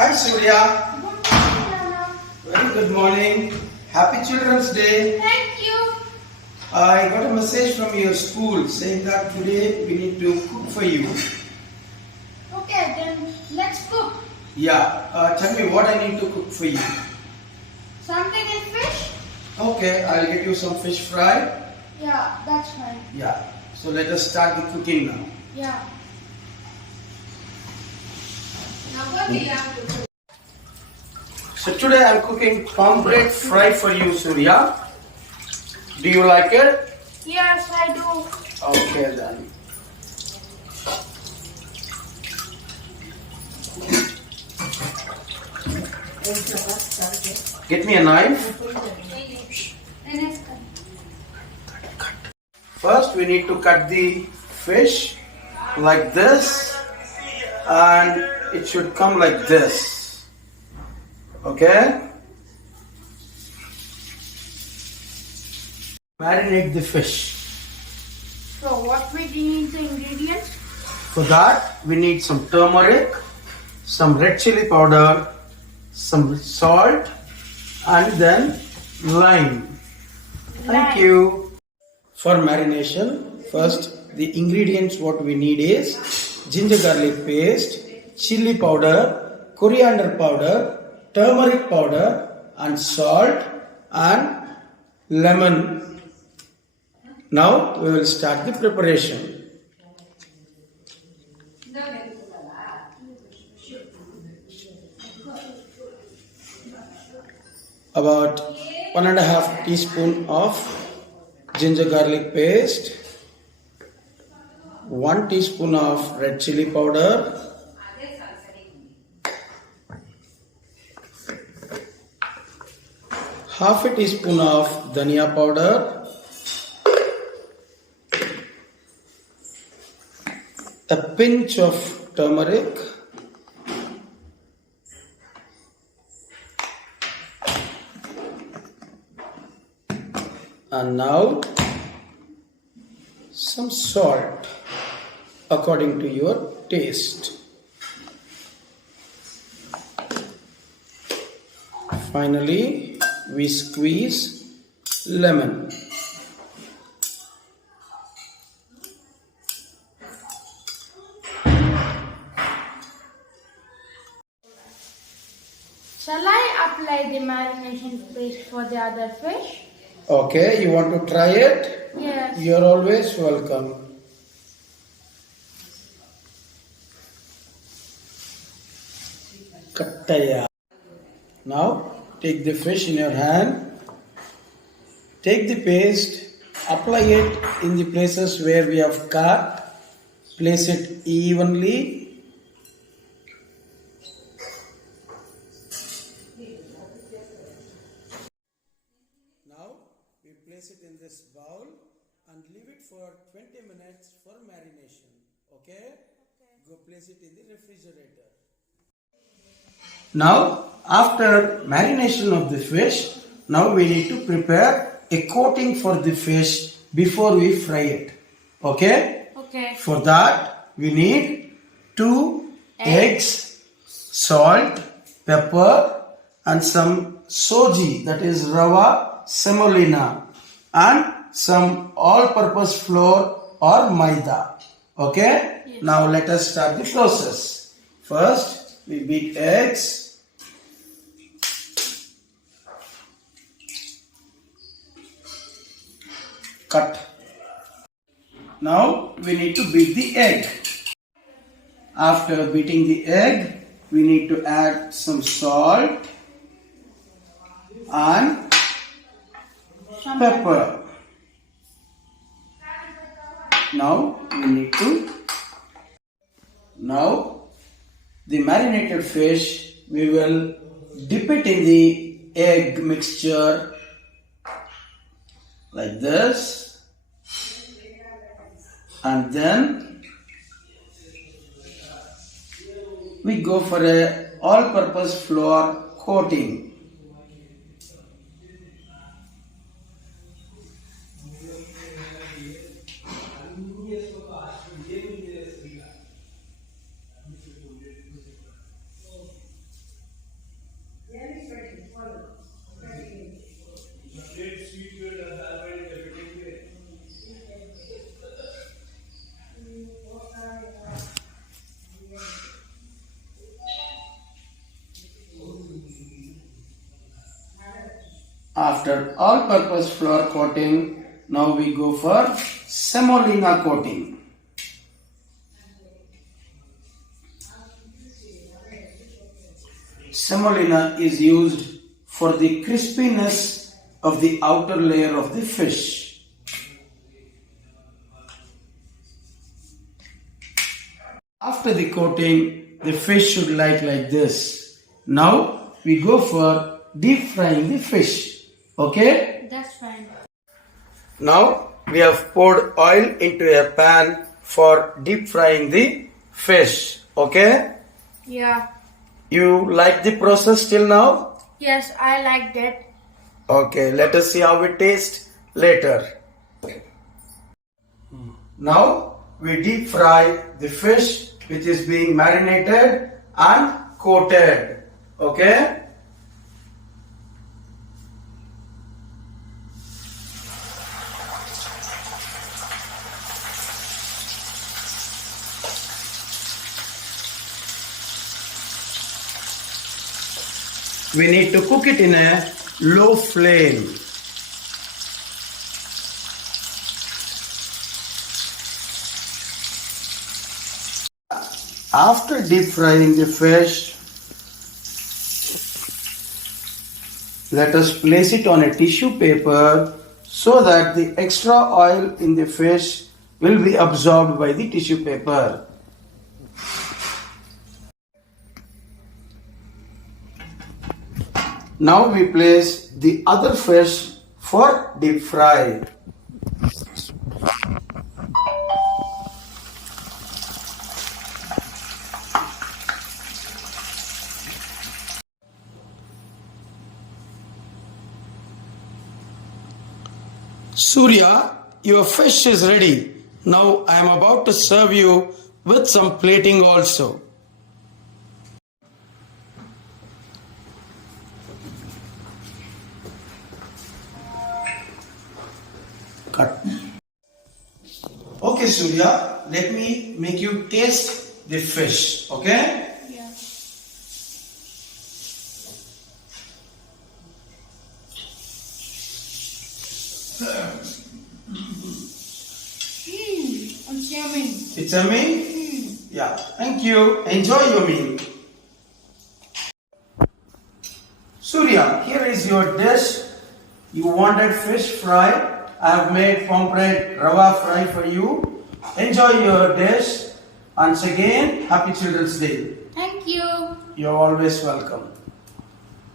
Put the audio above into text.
Hi Surya. Good morning, Nana. Very good morning. Happy Children's Day. Thank you. I got a message from your school saying that today we need to cook for you. Okay, then let's cook. Yeah. Tell me what I need to cook for you. Something in fish? Okay, I'll get you some fish fry. Yeah, that's fine. Yeah. So let us start the cooking now. Yeah. So today I'm cooking pomfret fry for you, Surya. Do you like it? Yes, I do. Okay then. Get me a knife. First we need to cut the fish like this and it should come like this. Okay? Marinate the fish. So, what we need the ingredients? For that we need some turmeric, some red chili powder, some salt and then lime. Thank you. For marination, first the ingredients what we need is ginger garlic paste, chili powder, coriander powder, turmeric powder and salt and lemon. Now we will start the preparation. About 1.5 teaspoon of ginger garlic paste, 1 teaspoon of red chili powder, half a teaspoon of dhania powder, a pinch of turmeric, and now some salt according to your taste. Finally, we squeeze lemon. Shall I apply the marination paste for the other fish? Okay, you want to try it? Yes. You're always welcome. Kattaya. Now, take the fish in your hand. Take the paste, apply it in the places where we have cut. Place it evenly. Now, we place it in this bowl and leave it for 20 minutes for marination. Okay? Go place it in the refrigerator. Now, after marination of the fish, now we need to prepare a coating for the fish before we fry it. Okay? Okay. For that, we need 2 eggs, salt, pepper, and some soji, that is rava semolina, and some all-purpose flour or maida. Okay? Yes. Now let us start the process. First, we beat eggs. Cut. Now we need to beat the egg. After beating the egg, we need to add some salt and pepper. Now we need to. Now the marinated fish, we will dip it in the egg mixture like this, and then we go for a all-purpose flour coating. After all-purpose flour coating, now we go for semolina coating. Semolina is used for the crispiness of the outer layer of the fish. After the coating, the fish should lie like this. Now we go for deep frying the fish. Okay? That's fine. Now we have poured oil into a pan for deep frying the fish. Okay? Yeah. You like the process till now? Yes, I like that. Okay, let us see how it tastes later. Now we deep fry the fish which is being marinated and coated. Okay? We need to cook it in a low flame. After deep frying the fish, let us place it on a tissue paper so that the extra oil in the fish will be absorbed by the tissue paper. Now we place the other fish for deep fry. Surya, your fish is ready. Now I am about to serve you with some plating also. Cut. Okay, Surya, let me make you taste the fish. Okay? Yeah. It's yummy. It's yummy? Yeah. Thank you. Enjoy your meal. Surya, here is your dish. You wanted fish fry. I have made pomfret rava fry for you. Enjoy your dish. Once again, Happy Children's Day. Thank you. You're always welcome.